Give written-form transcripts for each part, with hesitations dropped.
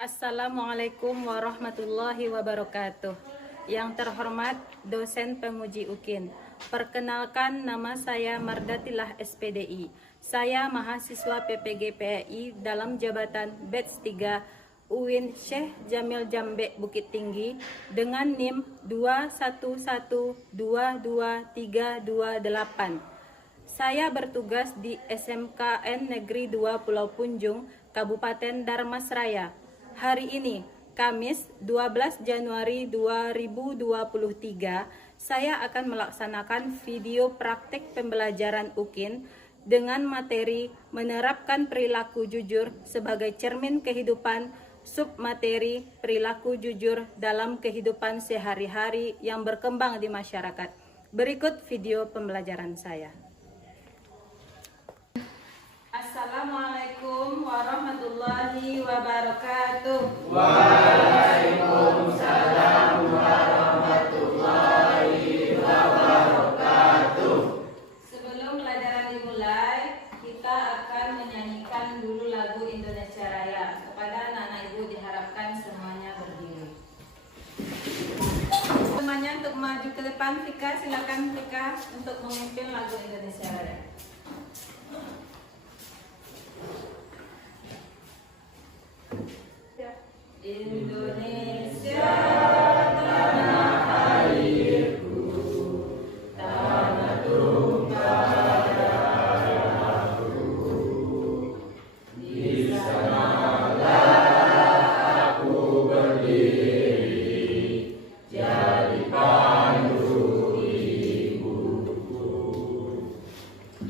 Assalamualaikum warahmatullahi wabarakatuh. Yang terhormat dosen pemuji UKIN, perkenalkan nama saya Mardatilah SPDI. Saya mahasiswa PPG-PAI dalam jabatan Batch 3 UIN Syekh Jamil Jambe Bukit Tinggi dengan NIM 211222328. Saya bertugas di SMKN Negeri 2 Pulau Punjung, Kabupaten Dharmasraya. Hari ini, Kamis 12 Januari 2023, saya akan melaksanakan video praktek pembelajaran UKIN dengan materi menerapkan perilaku jujur sebagai cermin kehidupan, submateri perilaku jujur dalam kehidupan sehari-hari yang berkembang di masyarakat. Berikut video pembelajaran saya. Assalamualaikum warahmatullahi wabarakatuh. Waalaikumsalam warahmatullahi wabarakatuh. Sebelum pelajaran dimulai, kita akan menyanyikan dulu lagu Indonesia Raya. Kepada anak-anak ibu diharapkan semuanya berdiri. Semuanya untuk maju ke depan, Vika, silakan Vika untuk memimpin lagu Indonesia Raya. Indonesia tanah airku, tanah tumpah darahku, di sanalah aku berdiri, jadi pandu ibuku.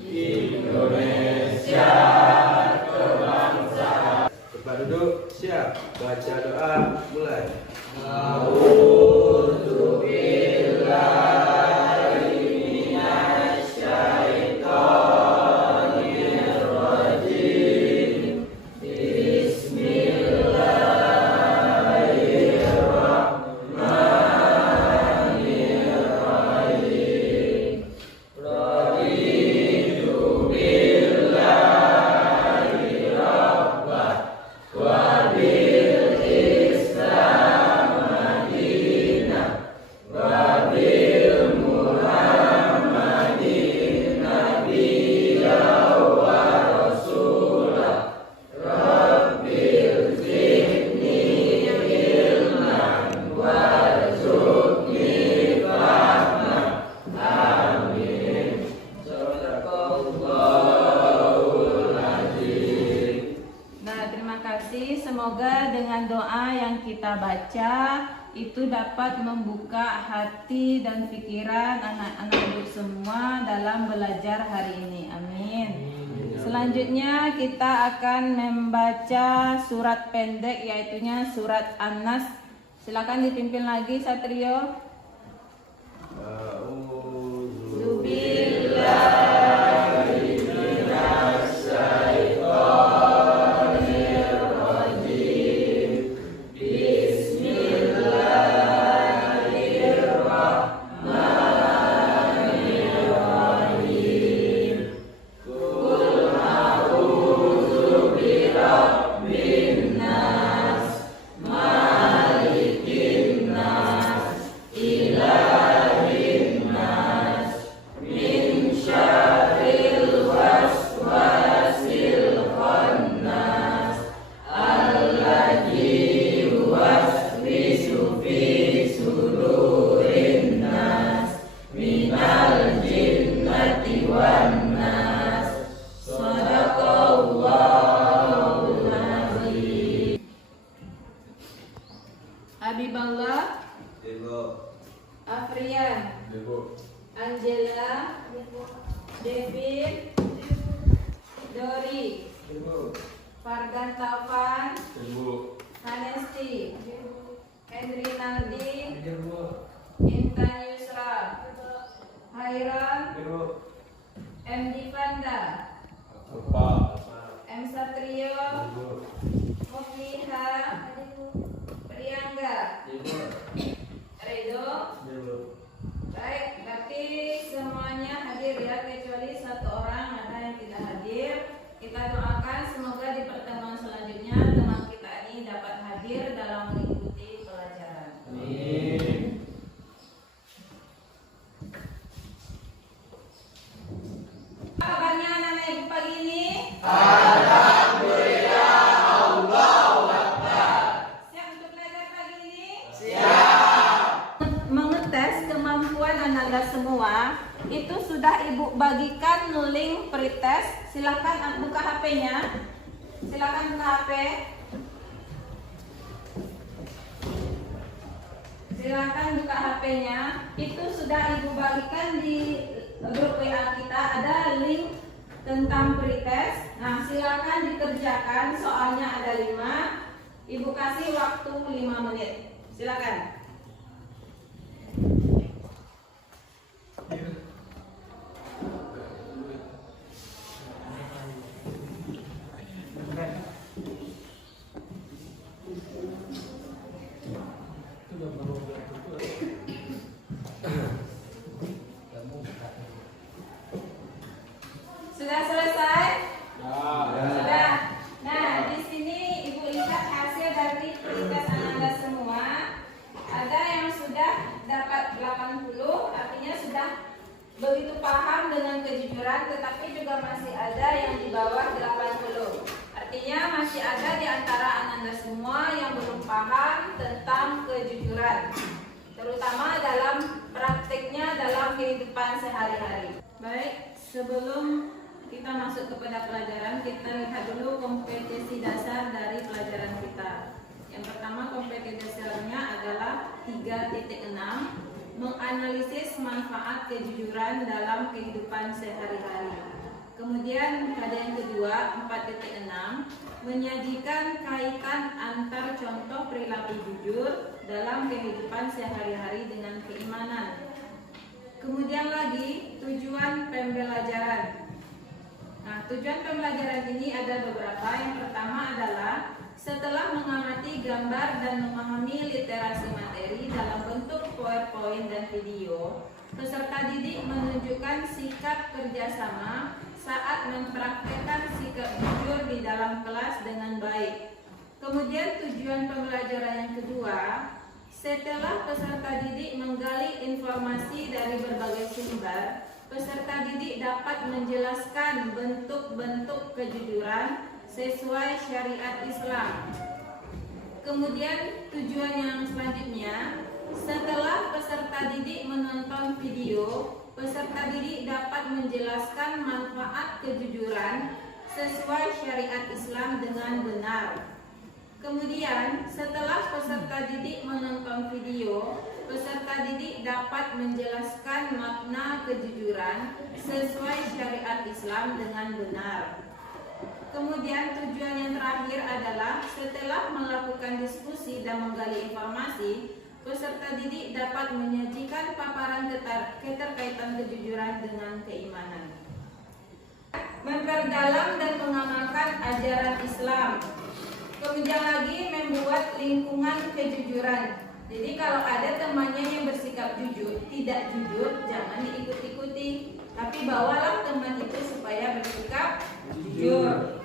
Indonesia kebangsaan. Tempat duduk, siap. Baca doa, mulai. Semoga dengan doa yang kita baca itu dapat membuka hati dan pikiran anak-anak ibu semua dalam belajar hari ini. Amin. Selanjutnya kita akan membaca surat pendek, yaitunya surat An-Nas. Silakan dipimpin lagi Satrio. Habiballah, Afrian, Angela, David, Dori, Fargan Taufan, Hanesti, Henry Naldi, Intan Yusra, Hairan, M. Divanda, M. Satrio, Mufliha, Priangga, Redo. Baik, berarti semuanya hadir ya, kecuali satu orang ada yang tidak hadir. Kita doakan semoga di pertemuan selanjutnya teman kita ini dapat hadir silakan buka HP-nya. Silakan buka HP. Silakan buka HP-nya. Itu sudah Ibu bagikan di grup WA kita, ada link tentang pretest. Nah, silakan dikerjakan, soalnya ada 5. Ibu kasih waktu 5 menit. Silakan. Sudah selesai? Sudah. Nah, di sini Ibu lihat hasil dari pretest Anda semua. Ada yang sudah dapat 80, artinya sudah begitu paham dengan kejujuran, tetapi juga masih ada yang di bawah 80. Artinya masih ada di antara Anda semua yang belum paham tentang kejujuran, terutama dalam praktiknya dalam kehidupan sehari-hari. Baik, sebelum kita masuk kepada pelajaran, kita lihat dulu kompetensi dasar dari pelajaran kita. Yang pertama, kompetensi dasarnya adalah 3.6, menganalisis manfaat kejujuran dalam kehidupan sehari-hari. Kemudian pada yang kedua, 4.6, menyajikan kaitan antar contoh perilaku jujur dalam kehidupan sehari-hari dengan keimanan. Kemudian lagi, tujuan pembelajaran. Nah, tujuan pembelajaran ini ada beberapa. Yang pertama adalah setelah mengamati gambar dan memahami literasi materi dalam bentuk PowerPoint dan video, peserta didik menunjukkan sikap kerjasama saat mempraktekkan sikap jujur di dalam kelas dengan baik. Kemudian tujuan pembelajaran yang kedua, setelah peserta didik menggali informasi dari berbagai sumber, peserta didik dapat menjelaskan bentuk-bentuk kejujuran sesuai syariat Islam. Kemudian tujuan yang selanjutnya, setelah peserta didik menonton video, peserta didik dapat menjelaskan manfaat kejujuran sesuai syariat Islam dengan benar. Kemudian setelah peserta didik menonton video, peserta didik dapat menjelaskan makna kejujuran sesuai syariat Islam dengan benar. Kemudian tujuan yang terakhir adalah setelah melakukan diskusi dan menggali informasi, peserta didik dapat menyajikan paparan keterkaitan kejujuran dengan keimanan. Memperdalam dan mengamalkan ajaran Islam. Kemudian lagi, membuat lingkungan kejujuran. Jadi kalau ada temannya yang bersikap jujur, tidak jujur, jangan diikut-ikuti, tapi bawalah teman itu supaya bersikap jujur.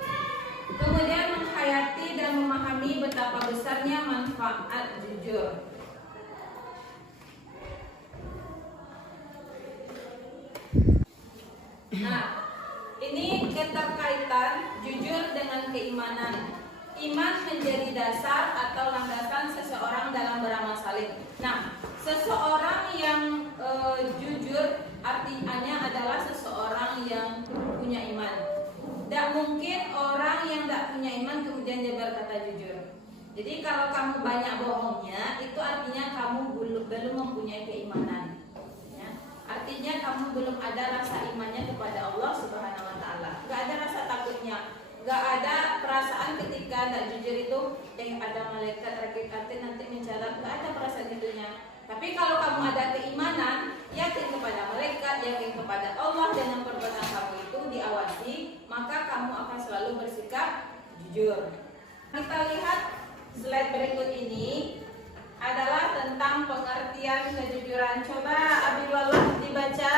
Kemudian menghayati dan memahami betapa besarnya manfaat jujur. Nah, ini keterkaitan jujur dengan keimanan. Iman menjadi dasar atau landasan seseorang dalam beramal saleh. Nah, seseorang yang jujur artinya adalah seseorang yang punya iman. Tidak mungkin orang yang tidak punya iman kemudian dia berkata jujur. Jadi kalau kamu banyak bohongnya, itu artinya kamu belum mempunyai keimanan. Ya. Artinya kamu belum ada rasa imannya kepada Allah Subhanahu Wa Taala. Gak ada rasa takutnya. Gak ada perasaan ketika tidak jujur itu, ada malaikat rakit nanti mencatat, gak ada perasaan itunya. Tapi kalau kamu ada keimanan, yakin kepada malaikat, yakin kepada Allah, dengan perbuatan kamu itu diawasi, maka kamu akan selalu bersikap jujur. Kita lihat slide berikut ini adalah tentang pengertian kejujuran. Coba Abdullah dibaca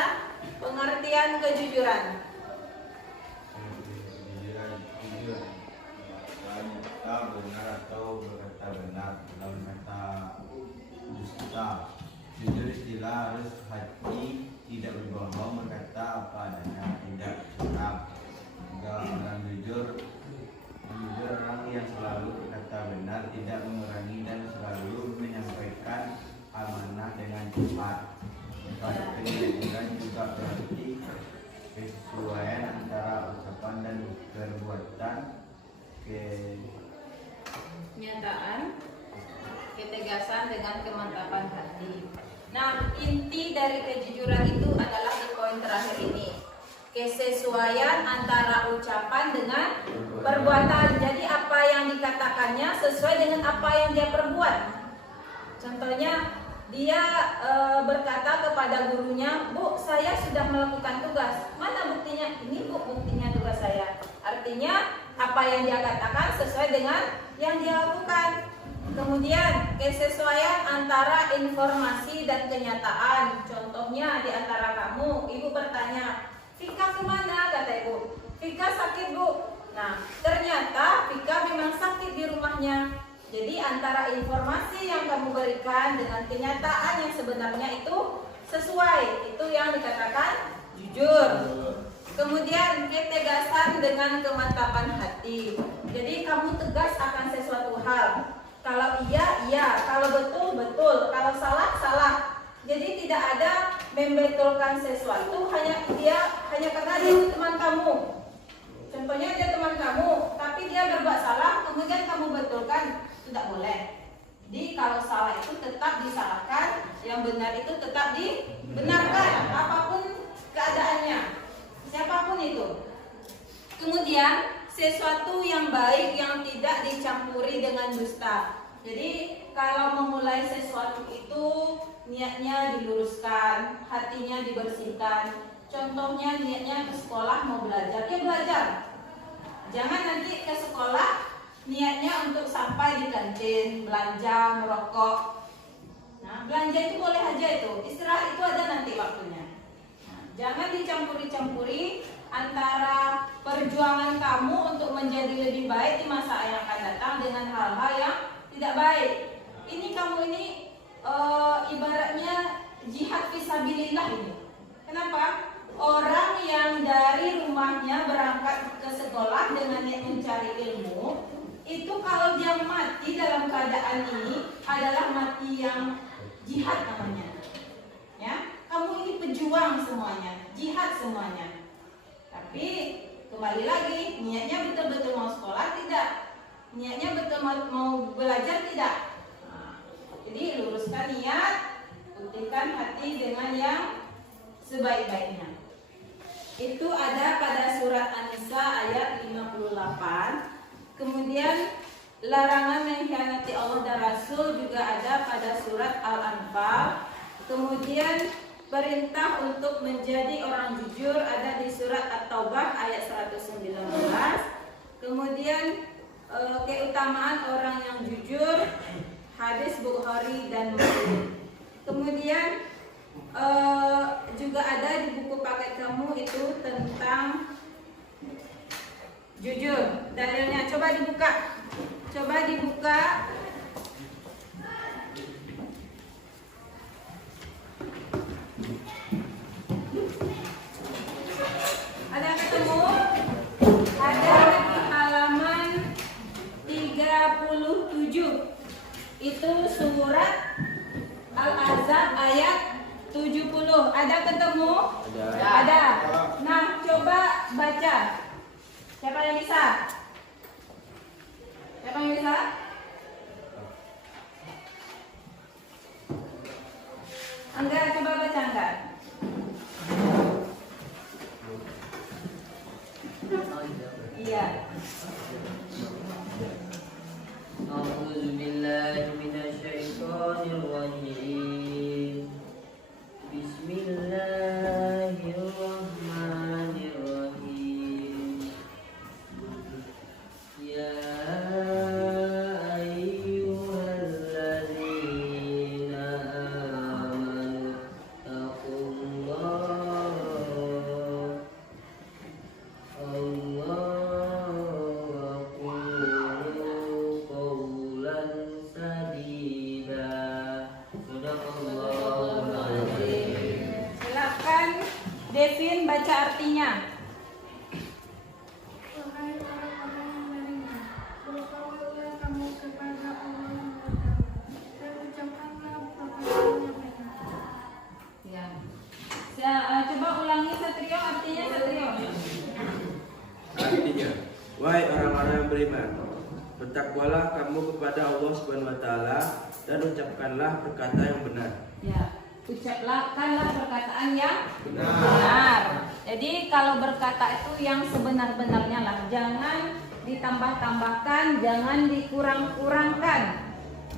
pengertian kejujuran. Berkata benar atau berkata benar dalam kata dusta. Jujur istilah harus hati, tidak berbohong, berkata apa adanya, tidak curang. Orang jujur orang yang selalu berkata benar, tidak mengurangi dan selalu menyampaikan amanah dengan cepat. Pada kejujuran juga berarti kesesuaian antara ucapan Oke. Kenyataan, ketegasan dengan kemantapan hati. Nah, inti dari kejujuran itu adalah di poin terakhir ini. Kesesuaian antara ucapan dengan perbuatan. Jadi apa yang dikatakannya sesuai dengan apa yang dia perbuat. Contohnya, dia berkata kepada gurunya, "Bu, saya sudah melakukan tugas." "Mana buktinya?" "Ini, Bu, buktinya tugas saya." Artinya apa yang dia katakan sesuai dengan yang dia lakukan. Kemudian kesesuaian antara informasi dan kenyataan. Contohnya di antara kamu, ibu bertanya, "Vika kemana?" kata ibu. "Vika sakit, Bu." Nah, ternyata Vika memang sakit di rumahnya. Jadi antara informasi yang kamu berikan dengan kenyataan yang sebenarnya itu sesuai. Itu yang dikatakan jujur. Kemudian ketegasan dengan kemantapan hati. Jadi kamu tegas akan sesuatu hal. Kalau iya, iya. Kalau betul, betul. Kalau salah, salah. Jadi tidak ada membetulkan sesuatu hanya karena dia itu teman kamu. Contohnya dia teman kamu, tapi dia berbuat salah, kemudian kamu betulkan, tidak boleh. Jadi kalau salah itu tetap disalahkan, yang benar itu tetap dibenarkan, apapun keadaannya, siapapun itu. Kemudian sesuatu yang baik yang tidak dicampuri dengan dusta. Jadi kalau memulai sesuatu itu niatnya diluruskan, hatinya dibersihkan. Contohnya niatnya ke sekolah mau belajar, ya belajar. Jangan nanti ke sekolah niatnya untuk sampai di kantin, belanja, merokok. Nah, belanja itu boleh aja itu, istirahat itu ada nanti waktunya. Nah, jangan dicampuri-campuri antara perjuangan kamu untuk menjadi lebih baik di masa yang akan datang dengan hal-hal yang tidak baik. Ini kamu ini ibaratnya jihad fisabilillah ini. Kenapa? Orang yang dari rumahnya berangkat ke sekolah dengan niat mencari ilmu, itu kalau dia mati dalam keadaan ini adalah mati yang jihad namanya. Ya, kamu ini pejuang semuanya, jihad semuanya. Tapi kembali lagi, niatnya betul-betul mau sekolah tidak? Niatnya betul mau belajar tidak? Nah, jadi luruskan niat, buktikan hati dengan yang sebaik-baiknya. Itu ada pada surat An-Nisa ayat 58. Kemudian larangan mengkhianati Allah dan Rasul juga ada pada surat Al-Anfal. Kemudian perintah untuk menjadi orang jujur ada di surat At-Taubah ayat 119. Kemudian keutamaan orang yang jujur hadis Bukhari dan Muslim. Kemudian juga ada di buku paket kamu itu tentang jujur. Dalilnya coba dibuka. Ada ketemu? Ada di halaman 37. Itu surat Al-Ahzab ayat 70. Ada ketemu? Ada. Nah, coba baca. Siapa yang bisa? Enggak, coba baca enggak? Iya. A'udzu billahi minasyaitonir rajim. Bismillahirrahmanirrahim. Ya ayyuhalladzina amanu taqullaha Silakan Devin baca artinya. Wahai orang-orang yang beriman, bertakwalah kamu kepada Allah yang pertama, dan ucapkanlah perkataan yang benar. Ya. Coba ulangi Satrio artinya Satrio. Artinya, wahai orang-orang yang beriman. Bertakwalah kamu kepada Allah Subhanahu wa taala dan ucapkanlah perkata yang benar. Ya, ucapkanlah perkataan yang benar. Jadi kalau berkata itu yang sebenar-benarnya lah. Jangan ditambah-tambahkan, jangan dikurang-kurangkan.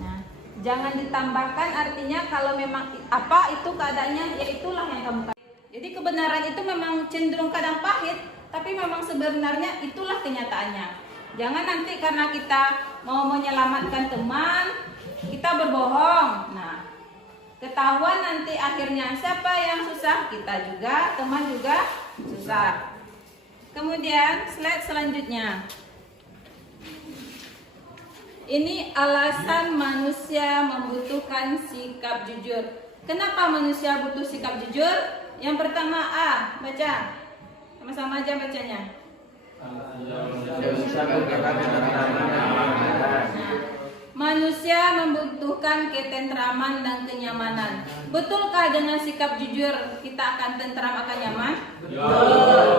Nah, jangan ditambahkan artinya kalau memang apa itu keadaannya, ya itulah yang kamu katakan. Jadi kebenaran itu memang cenderung kadang pahit, tapi memang sebenarnya itulah kenyataannya. Jangan nanti karena kita mau menyelamatkan teman, kita berbohong. Nah, ketahuan nanti akhirnya siapa yang susah? Kita juga, teman juga susah. Kemudian slide selanjutnya. Ini alasan manusia membutuhkan sikap jujur. Kenapa manusia butuh sikap jujur? Yang pertama A, baca. Sama-sama aja bacanya. Manusia membutuhkan ketentraman dan kenyamanan. Betulkah dengan sikap jujur kita akan tentram, akan nyaman?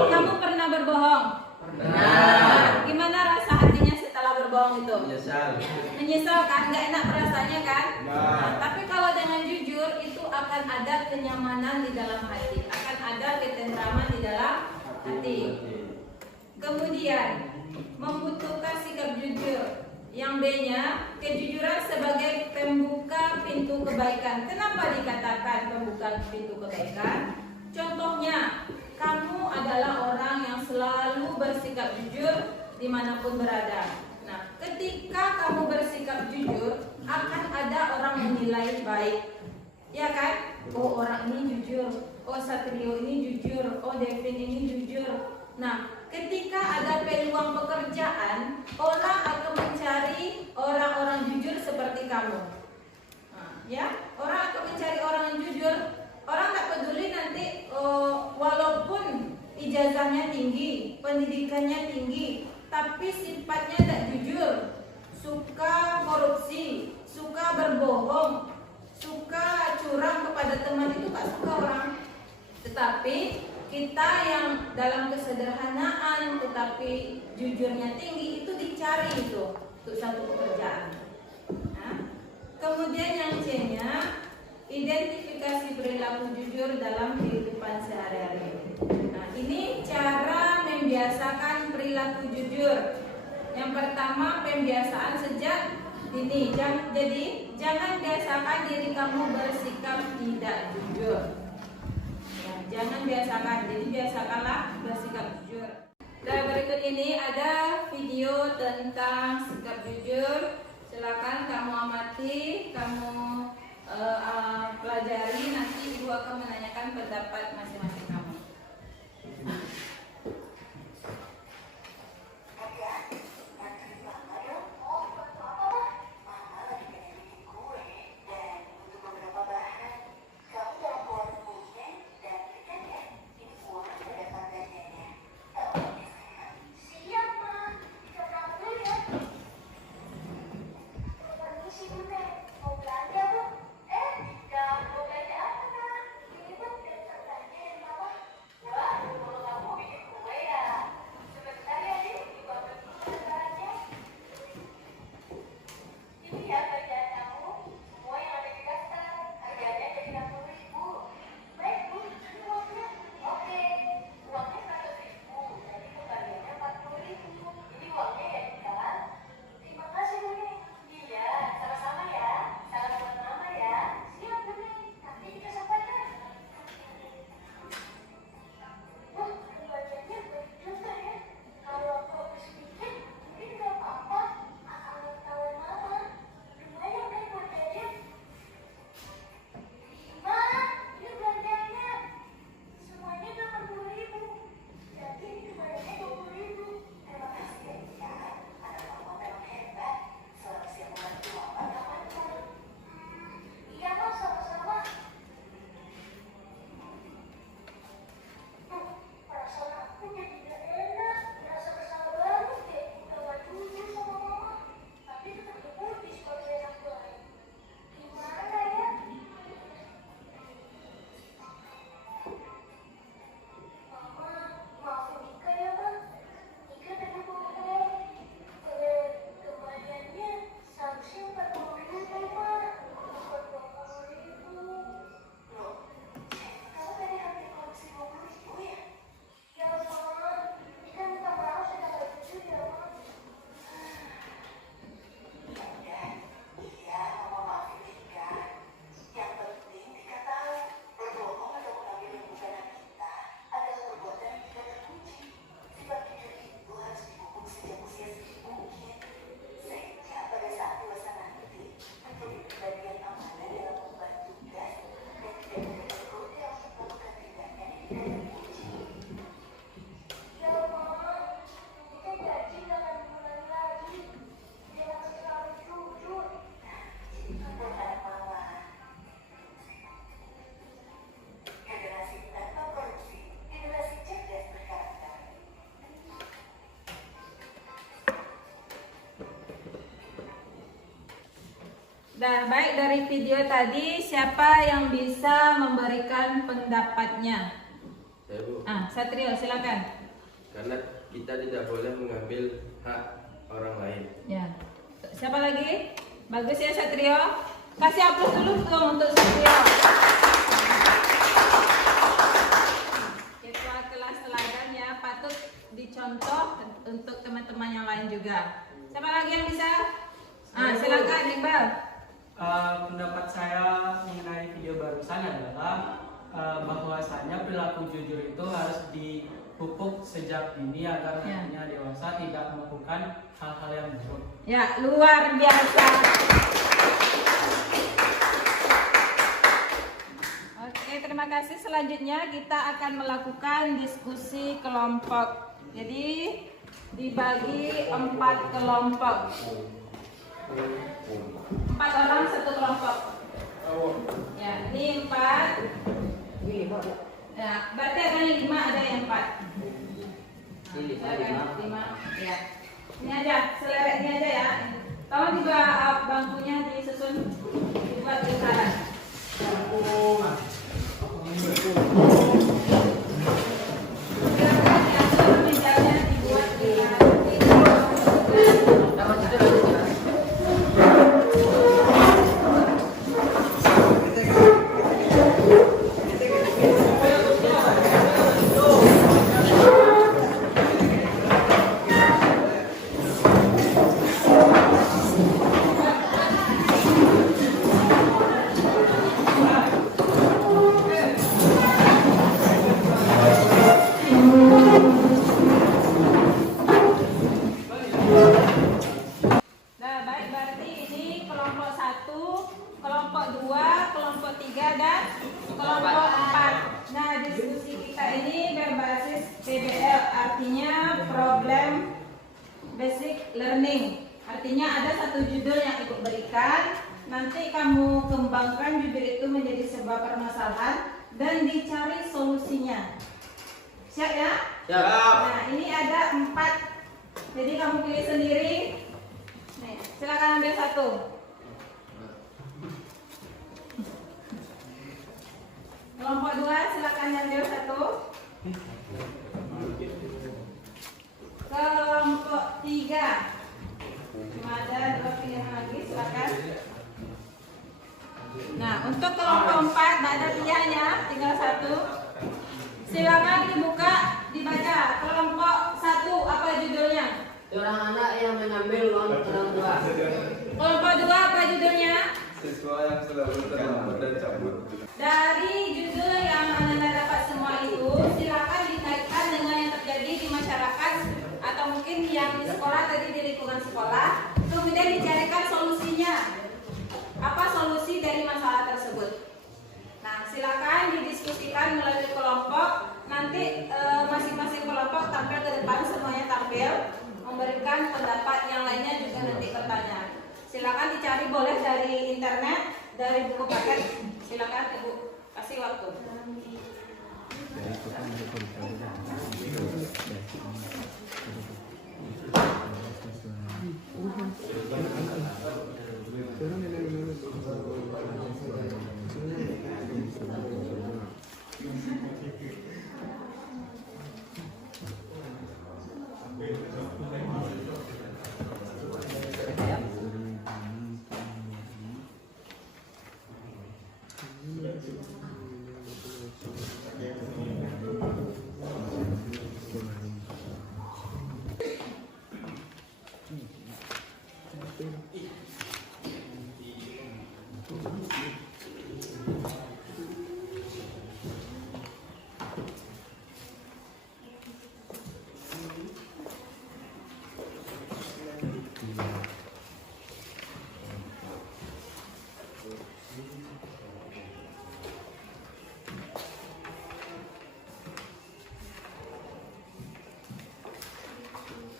Kamu pernah berbohong? Pernah. Gimana rasa hatinya setelah berbohong itu? Menyesal kan? Gak enak rasanya kan? Nah, tapi kalau dengan jujur itu akan ada kenyamanan di dalam hati, akan ada ketentraman di dalam hati. Kemudian membutuhkan sikap jujur. Yang B-nya, kejujuran sebagai pembuka pintu kebaikan. Kenapa dikatakan pembuka pintu kebaikan? Contohnya, kamu adalah orang yang selalu bersikap jujur dimanapun berada. Nah, ketika kamu bersikap jujur, akan ada orang menilai baik. Ya kan? Oh, orang ini jujur. Oh, Satrio ini jujur. Oh, Devin ini jujur. Nah, ketika ada peluang pekerjaan, orang akan mencari orang-orang jujur seperti kamu. Nah, ya, orang akan mencari orang yang jujur. Orang tak peduli nanti walaupun ijazahnya tinggi, pendidikannya tinggi, tapi sifatnya tak jujur, suka korupsi, suka berbohong, suka curang kepada teman, itu tak suka orang. Tetapi kita yang dalam kesederhanaan tetapi jujurnya tinggi itu dicari itu untuk satu pekerjaan. Nah, kemudian yang C-nya, identifikasi perilaku jujur dalam kehidupan sehari-hari. Nah, ini cara membiasakan perilaku jujur. Yang pertama, pembiasaan sejak dini. Jadi jangan biasakan diri kamu bersikap tidak jujur. Jangan biasakan, jadi biasakanlah bersikap jujur. Dan berikut ini ada video tentang sikap jujur. Silakan kamu amati, kamu pelajari. Nanti ibu akan menanyakan pendapat masing-masing kamu. Mau belanja, Bu? Mau belanja apa, Nak? Ini, Bu, dan katanya Nah, baik, dari video tadi siapa yang bisa memberikan pendapatnya? Saya, Bu. Satrio, silakan. Karena kita tidak boleh mengambil hak orang lain. Ya. Siapa lagi? Bagus ya Satrio. Kasih aplaus dulu dong untuk Satrio. Ketua kelas teladan ya, patut dicontoh untuk teman-teman yang lain juga. Siapa lagi yang bisa? Silakan Iqbal. Pendapat saya mengenai video barusan adalah bahwasanya perilaku jujur itu harus dipupuk sejak dini agar nantinya dewasa tidak melakukan hal-hal yang buruk. Ya, luar biasa. Oke, terima kasih. Selanjutnya kita akan melakukan diskusi kelompok. Jadi dibagi 4 kelompok. 4 orang satu kelompok. Ya, ini 4. Ya, berarti ada yang 5, ada yang 4. Ini Silakan, 5. Ya. Ini aja, selerek ini aja ya. Tolong juga bangkunya disusun dibuat lingkaran. Silakan diatur mejanya dibuat lingkaran. Nah, baik, berarti ini kelompok 1, kelompok 2, kelompok 3, dan kelompok 4. Nah, diskusi kita ini berbasis PBL, artinya Problem Basic Learning. Artinya ada satu judul yang ikut berikan, nanti kamu kembangkan judul itu menjadi sebuah permasalahan dan dicari solusinya. Siap ya? Siap. Nah, ini ada 4. Jadi kamu pilih sendiri. Nih, silakan ambil satu. Kelompok 2 silakan ambil satu. Kelompok 3. Cuma ada 2 pilihan lagi, silakan. Nah, untuk kelompok 4 tidak ada pilihannya, tinggal satu. Silakan dibuka, dibaca. Kelompok 1 apa judulnya? Seorang anak yang mengambil uang orang tua. Kelompok 2 apa judulnya? Siswa yang selalu terlambat dan cabut. Dari judul yang Anda dapat semua itu, silakan dikaitkan dengan yang terjadi di masyarakat atau mungkin yang di sekolah tadi, di lingkungan sekolah. Kemudian dicarikan solusinya. Apa solusi dari masalah tersebut? Nah, silakan didiskusikan melalui kelompok. Nanti masing-masing kelompok tampil ke depan, semuanya tampil, memberikan pendapat, yang lainnya juga nanti bertanya. Silakan dicari, boleh dari internet, dari buku paket. Silakan Ibu, kasih waktu.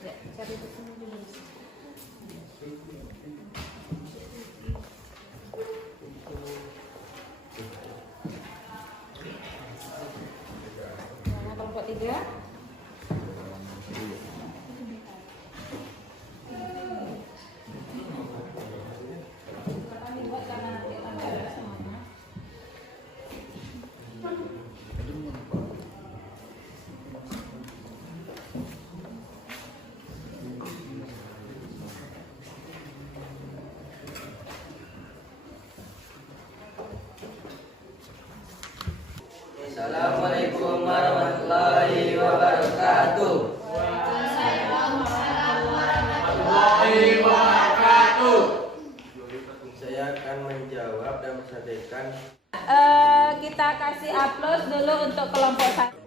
Ya, cari bukunya dulu. Assalamualaikum warahmatullahi wabarakatuh. Saya akan menjawab dan menyampaikan. Kita kasih aplaus dulu untuk kelompok satu.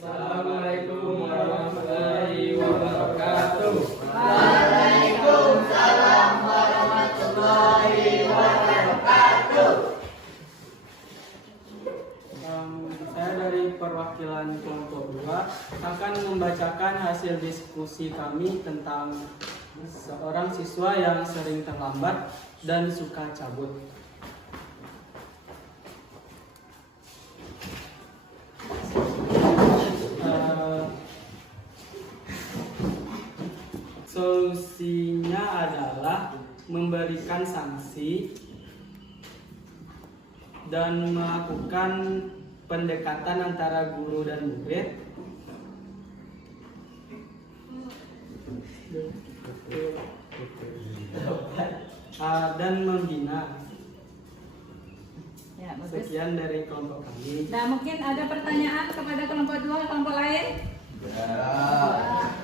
Assalamualaikum warahmatullahi wabarakatuh. Waalaikumsalam warahmatullahi wabarakatuh. Saya dari perwakilan kelompok 2 akan membacakan hasil diskusi kami tentang seorang siswa yang sering terlambat dan suka cabut. Solusinya adalah memberikan sanksi dan melakukan pendekatan antara guru dan murid dan membina. Ya, bagus. Sekian dari kelompok kami. Nah, mungkin ada pertanyaan kepada kelompok 2, kelompok lain?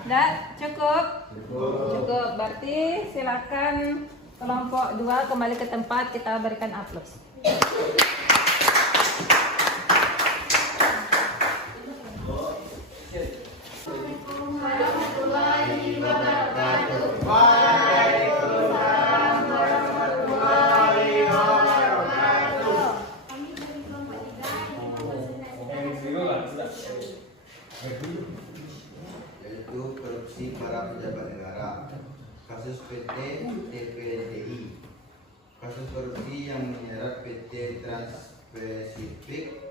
Enggak, cukup. Cukup. Berarti silakan kelompok 2 kembali ke tempat, kita berikan aplaus. Warahmatullahi wabarakatuh. Waalaikumsalam warahmatullahi wabarakatuh. Kami dari kelompok 3 Yaitu korupsi para pejabat negara, kasus PT TPDI, kasus korupsi yang menyeret PT Trans-Pacific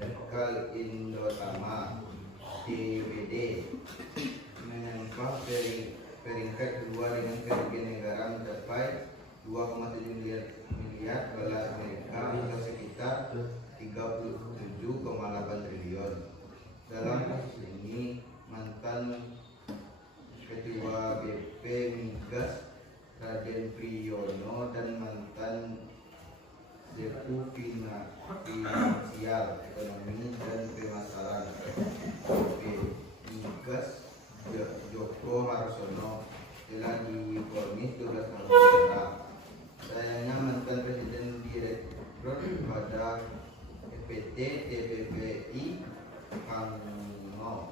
Terkal Indotama TBD, menempah peringkat kedua dengan kerugian negara mencapai 2,7 miliar dolar Amerika atau sekitar 37,8 triliun. Dalam kasus ini, mantan Ketua BP Migas Raden Priyono dan mantan Depu Finansial Ekonomi dan Pemasaran BP Migas Joko Harsono telah divonis 12 tahun penjara. Sayangnya mantan Presiden Direktur pada PT TPPI Kangno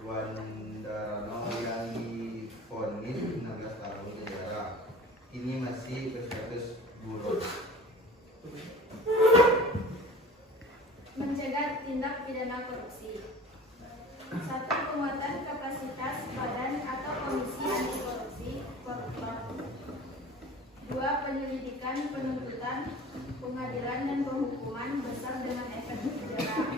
Wandarano yang divonis 16 tahun penjara ini masih berstatus buron. mencegah tindak pidana korupsi. 1. Penguatan kapasitas badan atau komisi anti korupsi Korpor. 2. Penyelidikan, penuntutan, pengadilan dan penghukuman besar dengan efek jerah.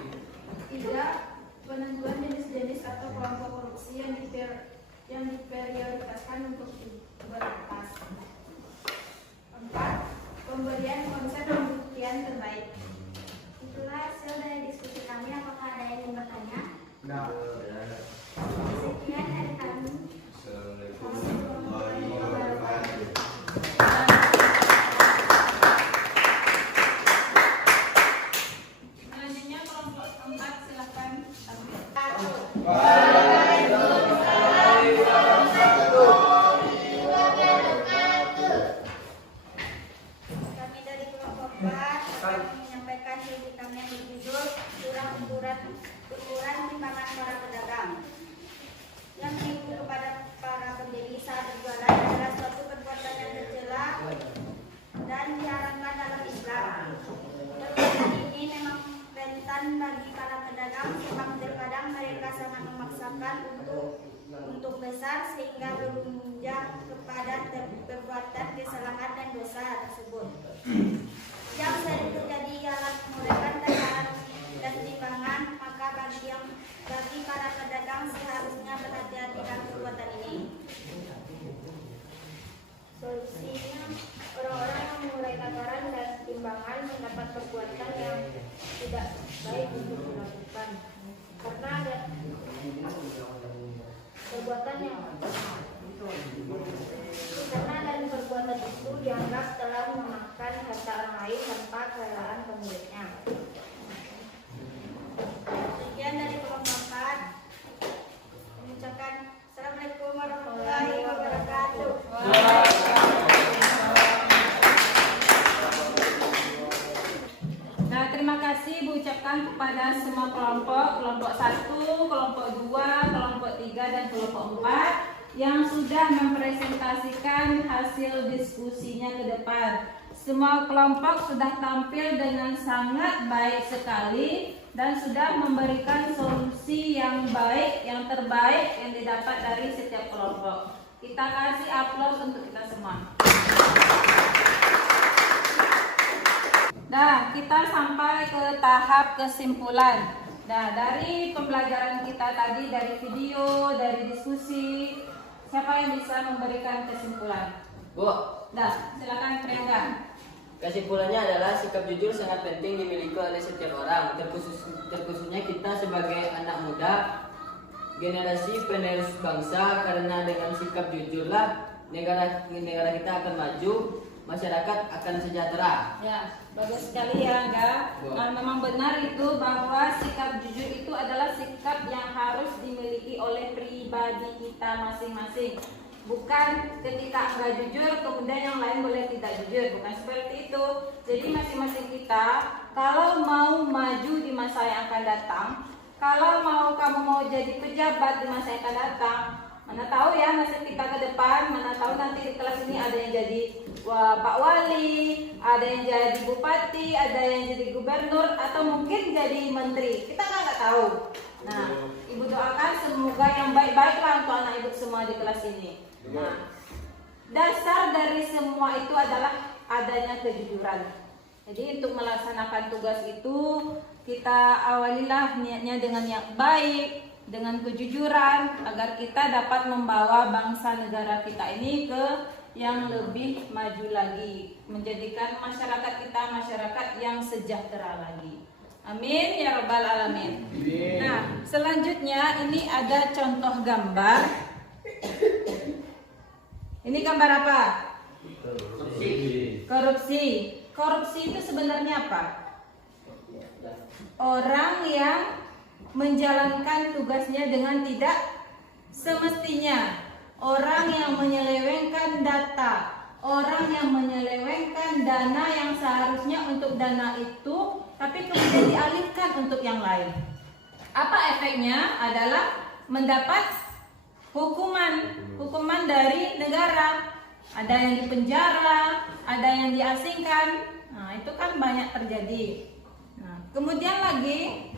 3. Penentuan jenis-jenis atau kelompok korupsi yang diprioritaskan untuk diberantas. 4. Pemberian konsep pembuktian terbaik. Itulah hasil dari diskusi kami. Apakah ada yang ingin bertanya? Sekian dari kami. Assalamualaikum warahmatullahi wabarakatuh. Selanjutnya kelompok 4 silakan tampil. Kami dari kelompok 4 akan menyampaikan studi kami yang berjudul ukuran timbangan para pedagang. yang menipu kepada para pembeli saat berjualan adalah suatu perbuatan yang tercela dan diharamkan dalam Islam. Perbuatan ini memang rentan bagi para pedagang sebab terkadang mereka sangat memaksakan untuk besar sehingga berujung kepada perbuatan kesalahan dan dosa tersebut. Yang sering terjadi ialah menggunakan takaran dan timbangan, maka bagi para pedagang seharusnya berhati-hati dalam perbuatan ini. Solusinya, orang-orang yang memulai takaran dan timbangan mendapat perbuatan yang tidak baik untuk dilakukan, karena ada perbuatan yang dan perbuatan itu dianggap telah memakan harta orang lain tanpa kerelaan pemiliknya. Sekian dari pengembangan. Mengucapkan Assalamualaikum warahmatullahi wabarakatuh. Nah, terima kasih Bu ucapkan kepada semua kelompok 1, kelompok 2, kelompok 3, dan kelompok 4 yang sudah mempresentasikan hasil diskusinya ke depan. Semua kelompok sudah tampil dengan sangat baik sekali dan sudah memberikan solusi yang baik, yang terbaik yang didapat dari setiap kelompok. Kita kasih aplaus untuk kita semua. Nah, kita sampai ke tahap kesimpulan. Nah, dari pembelajaran kita tadi, dari video, dari diskusi, siapa yang bisa memberikan kesimpulan? Bu, Nah, silakan Priangga. kesimpulannya adalah sikap jujur sangat penting dimiliki oleh setiap orang, terkhususnya kita sebagai anak muda, generasi penerus bangsa, karena dengan sikap jujurlah negara kita akan maju, masyarakat akan sejahtera. Ya, bagus sekali ya Angga. Nah, memang benar itu bahwa sikap jujur itu adalah sikap yang harus dimiliki oleh pribadi kita masing-masing. Bukan ketika Angga jujur kemudian yang lain boleh tidak jujur, bukan seperti itu. Jadi masing-masing kita kalau mau maju di masa yang akan datang, kalau kamu mau jadi pejabat di masa yang akan datang, mana tahu ya nasib kita ke depan, mana tahu nanti di kelas ini ada yang jadi Pak Wali, ada yang jadi Bupati, ada yang jadi Gubernur, atau mungkin jadi Menteri. Kita nggak tahu. Nah, Ibu doakan semoga yang baik-baiklah untuk anak Ibu semua di kelas ini. Nah, dasar dari semua itu adalah adanya kejujuran. Jadi untuk melaksanakan tugas itu kita awalilah niatnya dengan yang baik, dengan kejujuran, agar kita dapat membawa bangsa negara kita ini ke yang lebih maju lagi, menjadikan masyarakat kita masyarakat yang sejahtera lagi. Amin ya rabbal alamin. Nah, selanjutnya ini ada contoh gambar. Ini gambar apa? Korupsi. Korupsi itu sebenarnya apa? Orang yang menjalankan tugasnya dengan tidak semestinya. Orang yang menyelewengkan data, orang yang menyelewengkan dana yang seharusnya untuk dana itu, tapi kemudian dialihkan untuk yang lain. Apa efeknya? Adalah mendapat hukuman dari negara. Ada yang dipenjara, ada yang diasingkan. Nah, itu kan banyak terjadi. Nah, kemudian lagi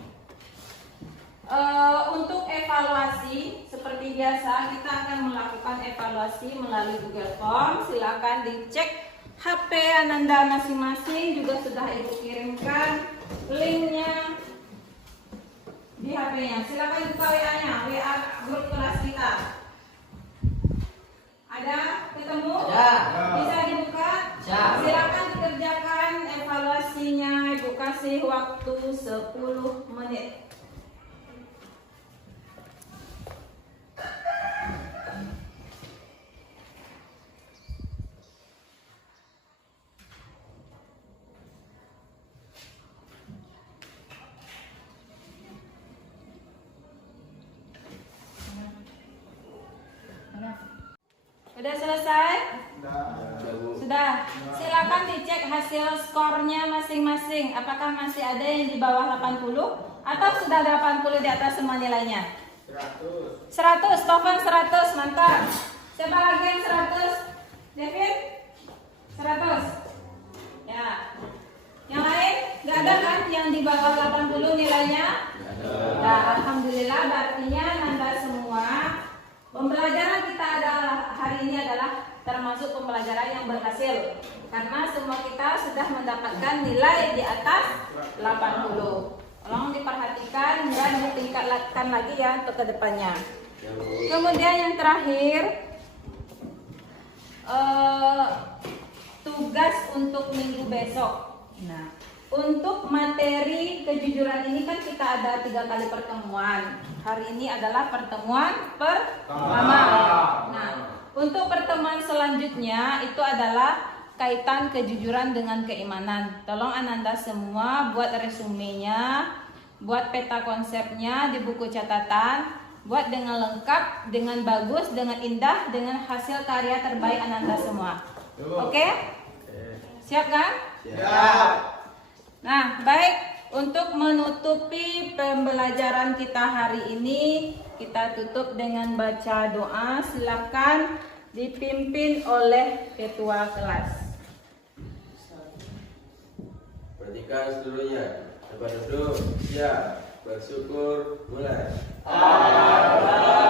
untuk evaluasi seperti biasa kita akan melakukan evaluasi melalui Google Form. Silakan dicek HP Ananda masing-masing, juga sudah Ibu kirimkan linknya di HP-nya. Silakan buka WA-nya, WA grup kelas kita. Ada? Ketemu? Ada. Bisa dibuka? Bisa. Silakan dikerjakan evaluasinya. Ibu kasih waktu 10 menit. Sudah selesai? Sudah. Silakan dicek hasil skornya masing-masing. Apakah masih ada yang di bawah 80 atau sudah 80 di atas semua nilainya? 100, Tovan 100, mantap. Siapa lagi yang 100? David? 100. Ya. Yang lain? Gak ada kan yang di bawah 80 nilainya? Nah, alhamdulillah artinya Nanda semua pembelajaran kita adalah hari ini adalah termasuk pembelajaran yang berhasil karena semua kita sudah mendapatkan nilai di atas 80. Tolong diperhatikan dan ditingkatkan lagi ya untuk kedepannya. Kemudian yang terakhir tugas untuk minggu besok. Nah, untuk materi kejujuran ini kan kita ada 3 kali pertemuan. Hari ini adalah pertemuan pertama. Nah, untuk pertemuan selanjutnya itu adalah kaitan kejujuran dengan keimanan. Tolong Ananda semua buat resumenya, buat peta konsepnya di buku catatan, buat dengan lengkap, dengan bagus, dengan indah, dengan hasil karya terbaik Ananda semua. Oke? Siap kan? Siap. Nah, baik. Untuk menutupi pembelajaran kita hari ini, kita tutup dengan baca doa. Silakan dipimpin oleh ketua kelas. Perhatikan seluruhnya. Tempat duduk, siap. Bersyukur, mulai. Allah